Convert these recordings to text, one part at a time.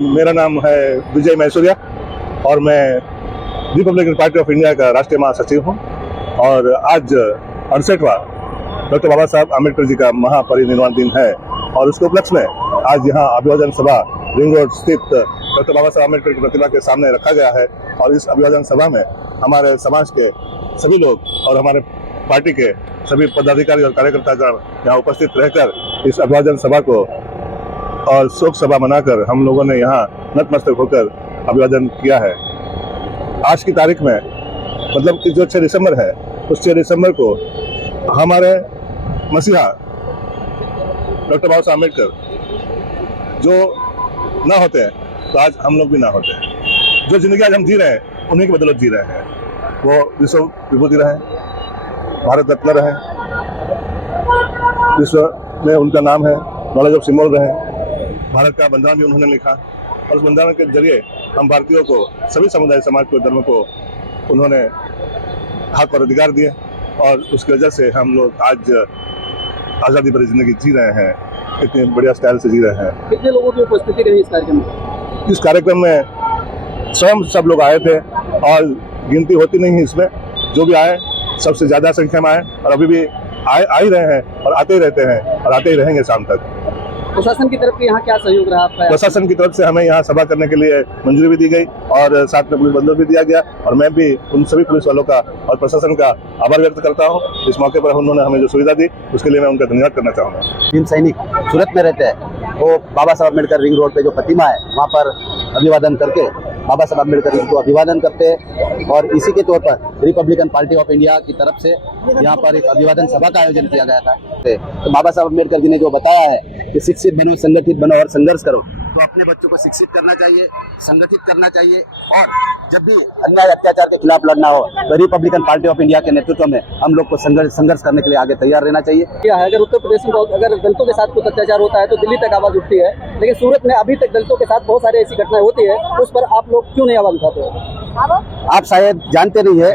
मेरा नाम है विजय मैसूरिया और मैं रिपब्लिकन पार्टी ऑफ इंडिया का राष्ट्रीय महासचिव हूँ। और आज 68वां डॉक्टर बाबा साहब आम्बेडकर जी का महापरिनिर्वाण दिन है और उसके उपलक्ष्य में आज यहाँ अभिवादन सभा रिंग रोड स्थित डॉक्टर बाबा साहब आम्बेडकर की प्रतिमा के सामने रखा गया है। और इस अभिवादन सभा में हमारे समाज के सभी लोग और हमारे पार्टी के सभी पदाधिकारी और कार्यकर्तागण यहाँ उपस्थित रहकर इस अभिवादन सभा को और शोक सभा मनाकर हम लोगों ने यहाँ नतमस्तक होकर अभिवादन किया है। आज की तारीख में मतलब कि जो 6 दिसंबर है, उस 6 दिसंबर को हमारे मसीहा डॉक्टर बाबा साहब आम्बेडकर जो ना होते हैं तो आज हम लोग भी ना होते हैं। जो जिंदगी आज हम जी रहे हैं उन्हीं की बदौलत जी रहे हैं। वो विश्व विभूति रहे, भारत रत्न रहे, विश्व में उनका नाम है, नॉलेज ऑफ सिंबल रहे, भारत का बंधारण भी उन्होंने लिखा और उस बंधारण के जरिए हम भारतीयों को, सभी समुदाय समाज को, धर्म को उन्होंने हक और अधिकार दिए और उसकी वजह से हम लोग आज आज़ादी भरी जिंदगी जी रहे हैं, इतने बढ़िया स्टाइल से जी रहे हैं। कितने लोगों की उपस्थिति रही इस कार्यक्रम में? इस कार्यक्रम में स्वयं सब लोग आए थे और गिनती होती नहीं है इसमें, जो भी आए सबसे ज़्यादा संख्या में आए और अभी भी आ ही रहे हैं और आते ही रहते हैं और आते ही रहेंगे शाम तक। प्रशासन की तरफ से यहाँ क्या सहयोग रहा आपका? प्रशासन की तरफ से हमें यहाँ सभा करने के लिए मंजूरी भी दी गई और साथ में पुलिस बंदोबस्त भी दिया गया और मैं भी उन सभी पुलिस वालों का और प्रशासन का आभार व्यक्त करता हूँ। इस मौके पर उन्होंने हमें जो सुविधा दी उसके लिए मैं उनका धन्यवाद करना चाहूँगा। भीम सैनिक सूरत में रहते हैं, वो बाबा साहब अम्बेडकर रिंग रोड पे जो प्रतिमा है वहाँ पर अभिवादन करके बाबा साहब अम्बेडकर जी को अभिवादन करते हैं। और इसी के तौर पर रिपब्लिकन पार्टी ऑफ इंडिया की तरफ से यहाँ पर एक अभिवादन सभा का आयोजन किया गया था। तो बाबा साहब अम्बेडकर जी ने जो बताया है कि शिक्षित बनो, संगठित बनो और संघर्ष करो, तो अपने बच्चों को शिक्षित करना चाहिए, संगठित करना चाहिए और जब भी अन्याय अत्याचार के खिलाफ लड़ना हो तो रिपब्लिकन पार्टी ऑफ इंडिया के नेतृत्व में हम लोग को संघर्ष करने के लिए आगे तैयार रहना चाहिए। अगर उत्तर प्रदेश में अगर दलितों के साथ कुछ अत्याचार होता है तो दिल्ली तक आवाज उठती है, लेकिन सूरत में अभी तक दलितों के साथ बहुत सारी ऐसी घटनाएं होती है, उस पर आप लोग क्यों नहीं आवाज उठाते हो? आप शायद जानते नहीं है,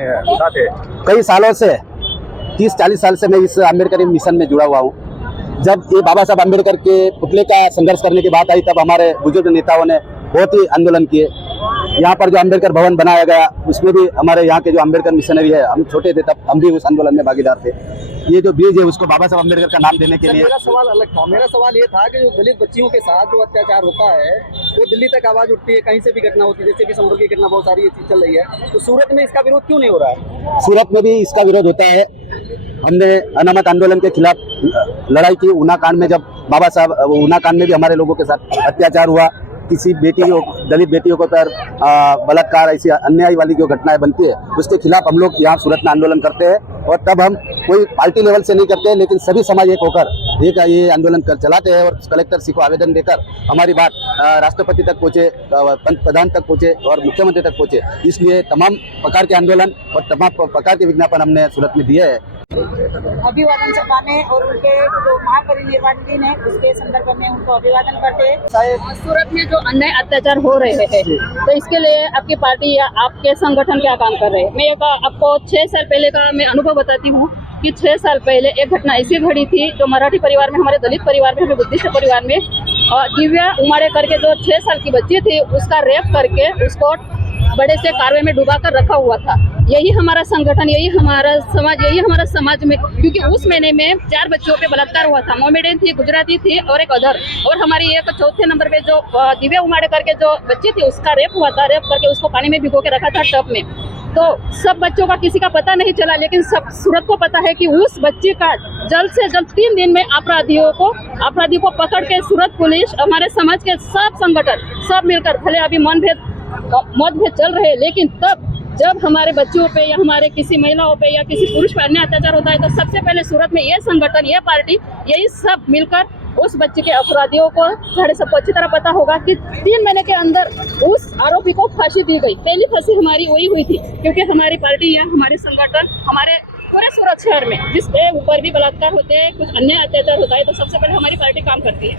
कई सालों से 30-40 साल से मैं इस अम्बेडकर मिशन में जुड़ा हुआ हूँ। जब ये बाबा साहब अम्बेडकर के पुतले का संघर्ष करने की बात आई तब हमारे बुजुर्ग नेताओं ने बहुत ही आंदोलन किए। यहाँ पर जो अम्बेडकर भवन बनाया गया उसमें भी हमारे यहाँ के जो अम्बेडकर मिशनरी है, हम छोटे थे तब हम भी उस आंदोलन में भागीदार थे। ये जो ब्रिज है उसको बाबा साहब अम्बेडकर का नाम देने के लिए। मेरा सवाल अलग था। मेरा सवाल ये था कि जो दलित बच्चियों के साथ जो अत्याचार होता है वो दिल्ली तक आवाज उठती है, कहीं से भी घटना होती है, जैसे भी संभल की घटना, बहुत सारी ये चीज चल रही है, तो सूरत में इसका विरोध क्यों नहीं हो रहा है? सूरत में भी इसका विरोध होता है। हमने अनामत आंदोलन के खिलाफ लड़ाई की। ऊना कांड में जब बाबा साहब, ऊना कांड में भी हमारे लोगों के साथ अत्याचार हुआ, किसी बेटियों, दलित बेटियों को पर बलात्कार, ऐसी अन्याय वाली जो घटनाएं बनती है उसके खिलाफ हम लोग यहाँ सूरत में आंदोलन करते हैं। और तब हम कोई पार्टी लेवल से नहीं करते, लेकिन सभी समाज एक होकर ये आंदोलन चलाते हैं और कलेक्टर श्री को आवेदन देकर हमारी बात राष्ट्रपति तक पहुँचे, प्रधान तक पहुँचे और मुख्यमंत्री तक पहुँचे। इसलिए तमाम प्रकार के आंदोलन और तमाम प्रकार के विज्ञापन हमने सूरत में दिए हैं। अभिवादन सभा में और उनके जो महापरिनिर्वाण दिन है उसके संदर्भ में उनको अभिवादन करते हैं। सूरत में जो अन्याय अत्याचार हो रहे हैं तो इसके लिए आपकी पार्टी या आपके संगठन क्या काम कर रहे हैं? मैं आपको 6 साल पहले का मैं अनुभव बताती हूँ कि 6 साल पहले एक घटना ऐसी घड़ी थी जो मराठी परिवार में, हमारे दलित परिवार में, हमारे बुद्धिस्ट परिवार में दिव्या उमाड़े करके जो 6 साल की बच्ची थी उसका रेप करके उसको बड़े से कारवे में डुबा कर रखा हुआ था। यही हमारा संगठन, यही हमारा समाज में, क्योंकि उस महीने में 4 बच्चों पे बलात्कार हुआ था। मोमेडियन थी, गुजराती थी और एक अदर, और हमारी एक 4थे नंबर पे जो दिव्या उमाड़े करके जो बच्ची थी उसका रेप हुआ था। रेप करके उसको पानी में भिगो के रखा था टब में। तो सब बच्चों का किसी का पता नहीं चला, लेकिन सब सूरत को पता है कि उस बच्ची का जल्द से जल्द 3 दिन में अपराधी को पकड़ के सूरत पुलिस, हमारे समाज के सब संगठन सब मिलकर, भले अभी मतभेद चल रहे हैं, लेकिन तब जब हमारे बच्चों पे या हमारे किसी महिलाओं पे या किसी पुरुष पे अन्याय अत्याचार होता है तो सबसे पहले सूरत में ये संगठन, ये पार्टी, यही सब मिलकर उस बच्चे के अपराधियों को, सारे सबको अच्छी तरह पता होगा कि 3 महीने के अंदर उस आरोपी को फांसी दी गई। पहली फांसी हमारी वही हुई थी, क्योंकि हमारी पार्टी या हमारे संगठन हमारे पूरे सूरत शहर में जिसके ऊपर भी बलात्कार होते हैं, कुछ अन्य अत्याचार होता है, तो सबसे पहले हमारी पार्टी काम करती है।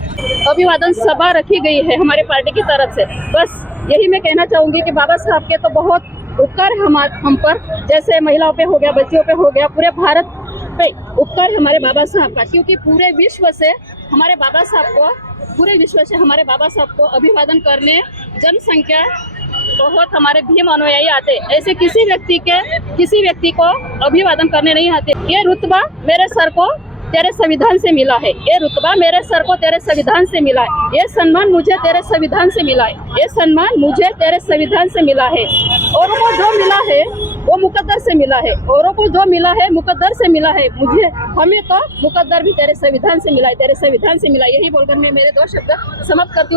अभिवादन सभा रखी गई है हमारे पार्टी की तरफ से। बस यही मैं कहना चाहूँगी कि बाबा साहब के तो बहुत उपकार हम पर, जैसे महिलाओं पे हो गया, बच्चियों पे हो गया, पूरे भारत पे उपकार हमारे बाबा साहब का, क्योंकि पूरे विश्व से हमारे बाबा साहब को पूरे विश्व से हमारे बाबा साहब को अभिवादन करने जनसंख्या बहुत हमारे भीम अनुयायी आते, ऐसे किसी व्यक्ति को अभिवादन करने नहीं आते। ये रुतबा मेरे सर को तेरे संविधान से मिला है, ये रुतबा मेरे सर को तेरे संविधान से मिला है, ये सम्मान मुझे तेरे संविधान से मिला है, ये सम्मान मुझे तेरे संविधान से मिला है। औरों को जो मिला है वो मुकद्दर से मिला है, औरों को जो मिला है मुकद्दर से मिला है, हमें तो मुकद्दर भी तेरे संविधान से मिला है, तेरे संविधान से मिला है। यही बोलकर मैं मेरे 2 शब्द समाप्त करती हूँ।